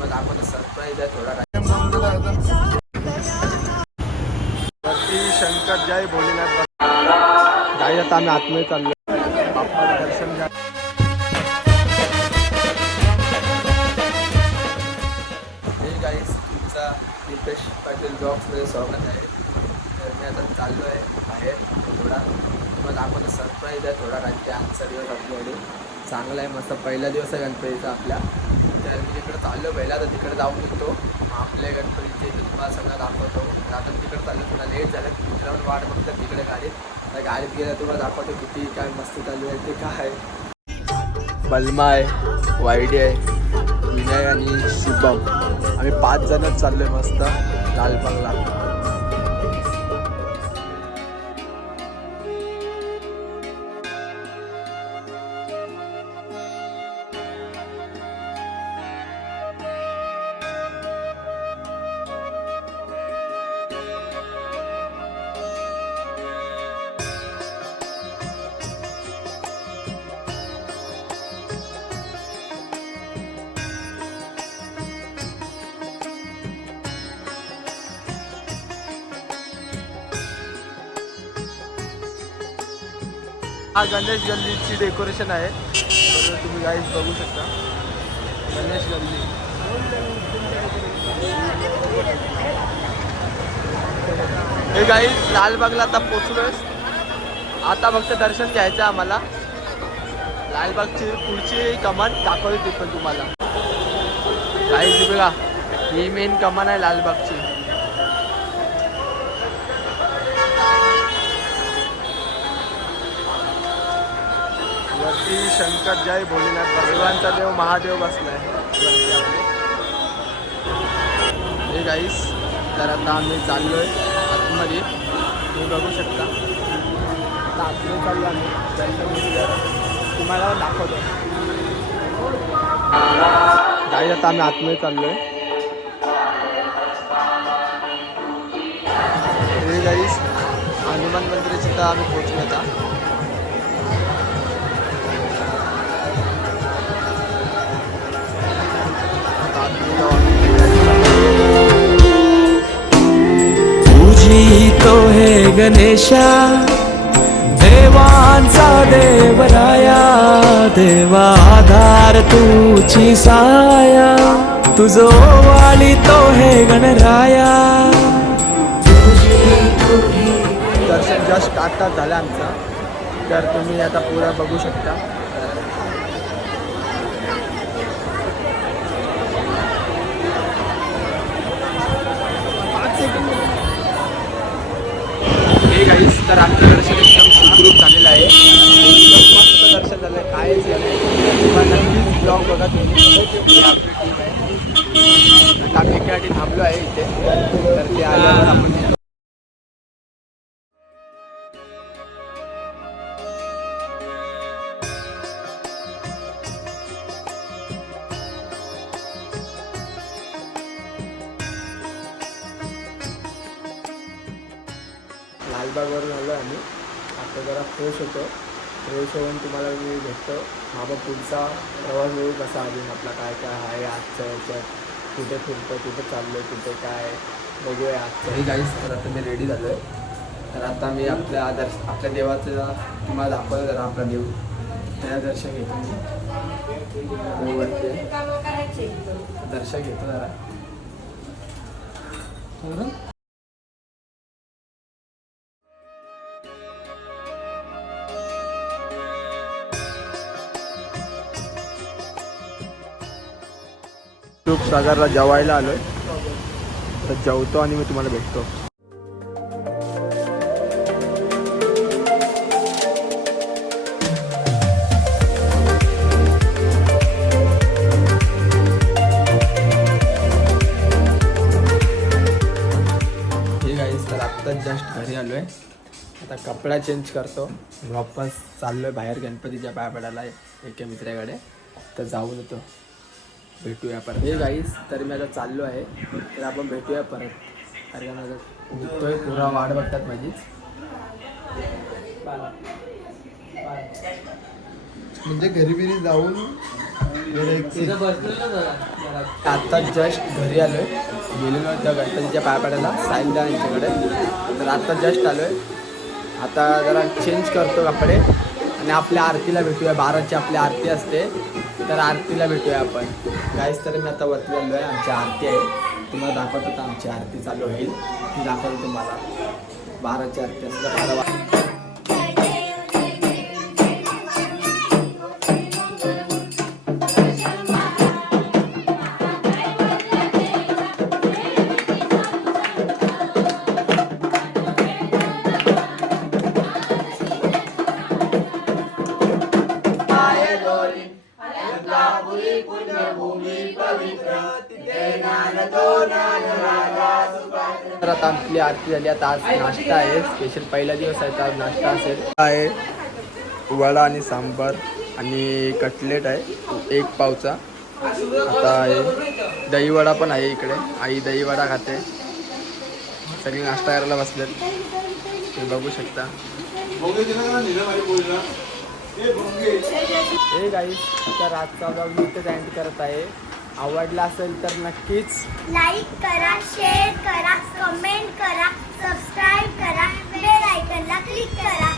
तुम्हाला दाखवतो सरप्राईज आहे थोडा शंकर जय भोलेनाथ गाई. आता आम्ही आतमध्ये चाललो बाप्पाचं दर्शन घ्या. हे गाईस तुमचा दीपेश पाटील ब्लॉग्समध्ये स्वागत आहे. तर मी आता चाललो आहे बाहेर थोडा तुम्हाला दाखवतो सरप्राईज आहे थोडा कारण की आजचा दिवस आपल्याकडे चांगला आहे मस्त पहिला दिवस आहे गणपतीचा आपल्या. तर मी तिकडे चाललो पहिला तर तिकडे जाऊन येतो आपल्या गणपतीचे इथे तुम्हाला सगळं दाखवतो. तर आता मी तिकडे चाललो थोडा लेट झालं की मित्रांवर वाट बघतात तिकडे गाडीत. तर गाडीत गेला तुम्हाला दाखवतो किती काय मस्त चालू आहे ते काय. बलमा आहे, वायडी आहे, विनय आणि शुभम आम्ही 5 जणच चाललोय मस्त लालबागला. हा गणेश गल्लीची डेकोरेशन आहे तर तुम्ही गाईज बघू शकता. गणेश गल्ली हे गाईज लालबागला आता पोचलोय. आता फक्त दर्शन घ्यायचं आम्हाला. लालबागची पुढची कमान दाखवली ती पण तुम्हाला गाईज बघा ही मेन कमान आहे लालबागची. वरती शंकर जय भोलेनाथ भगवानचा देव महादेव बसलाय वरती आपले. हे गाईस तर आता आम्ही चाललोय आतमध्ये तुम्ही बघू शकता. आता आतमध्ये चाललो आम्ही दर्शन तुम्हाला दाखवतो. गाईस आता आम्ही आतमध्ये चाललोय. हे गाईस हनुमान मंदिराची तर आम्ही पोहोचलो आता. तो हे गणेशा देवांचा देवराया देवा आधार तुझी साया तुझो वाली तो हे गणराया. दर्शन जस्ट आता झालं आमचं तर तुम्ही आता पुरा बघू शकता. हे गाईस तर आमचं दर्शन एकदम सुखरूप झालेलं आहे. एकदम मस्त दर्शन झालं आहे. कायच झालं नक्कीच ब्लॉग बघा तुम्ही. आपली टीम आहे आता आम्ही एकासाठी थांबलो आहे इथे तर ते आल्यावर आपण लालबागवरून आलो आम्ही. आता जरा फ्रेश होतो. फ्रेश होऊन तुम्हाला मी भेटतो. बाबा पुढचा प्रवास होऊ कसा अजून आपला काय काय आहे आजच्या याच्यात कुठे फिरतो कुठे चाललो आहे कुठे काय बघूया आजचं. हे गाईस तर आता मी रेडी झालो आहे. तर आता मी आपल्या देवाचं तुम्हाला दाखवलं जरा आपला देव त्या दर्शन घेतो मी दर्शन घेतो जरा. सागरला जेवायला आलोय तर जेवतो आणि मी तुम्हाला भेटतो. हे गाईस तर आत्ताच जस्ट घरी आलोय. आता कपडा चेंज करतो वापस चाललोय बाहेर गणपतीच्या पाया पडायला एका मित्राकडे तर जाऊन येतो. भेटूया परत. हे गाईस तर मी आता चाललो आहे तर आपण भेटूया परत. अरे माझा उठतोय पुरा वाट बघतात माझीच. म्हणजे घरी बिरी जाऊन आता जस्ट घरी आलोय, गेलेलो त्या गणपतीच्या पाया पडायला साईलला यांच्याकडे. तर आता जस्ट आलोय. आता जरा चेंज करतो कपडे आणि आपल्या आरतीला भेटूया. 12ची आपली आरती असते, तर आरतीला भेटूया आपण. काहीच तर मी आता वरती आलो आहे. आमची आरती आहे, तुम्हाला दाखवतो. तर आमची आरती चालू होईल, ती दाखवतो तुम्हाला. 12ची आरती असते. तर आता आपली आरती झाली. आता आज नाश्ता आहे स्पेशल, पहिला दिवस आहे तर आज नाश्ता असेल. आहे वडा आणि सांबार आणि कटलेट आहे 1 पावचा. आता आहे दहीवडा पण आहे इकडे, आई दहीवडा खाते. सगळी नाश्ता करायला बसलेत, तुम्ही बघू शकता. हे गाईस, तर आजचा ब्लॉग मी इथेच एंड करत आहे. आवडला असेल तर नक्कीच लाईक करा, शेअर करा, कमेंट करा, सबस्क्राईब करा, बेल आयकॉनला क्लिक करा.